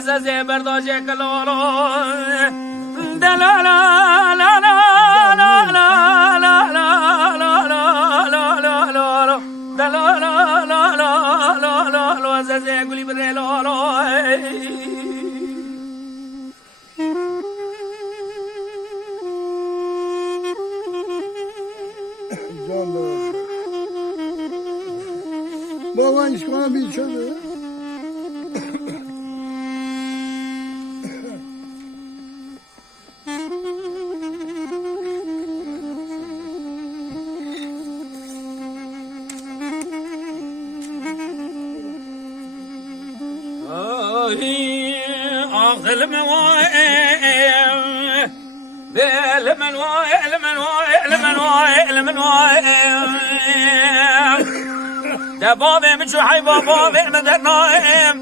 زازه برداجه کلولو دلالا لا لا لا لا لا لا لا لا لا دلالا لا لا لا لا لا زازه گلی بره لولو Babanız bana bir söyle. ده بابه مشو حي بابه مدر نايم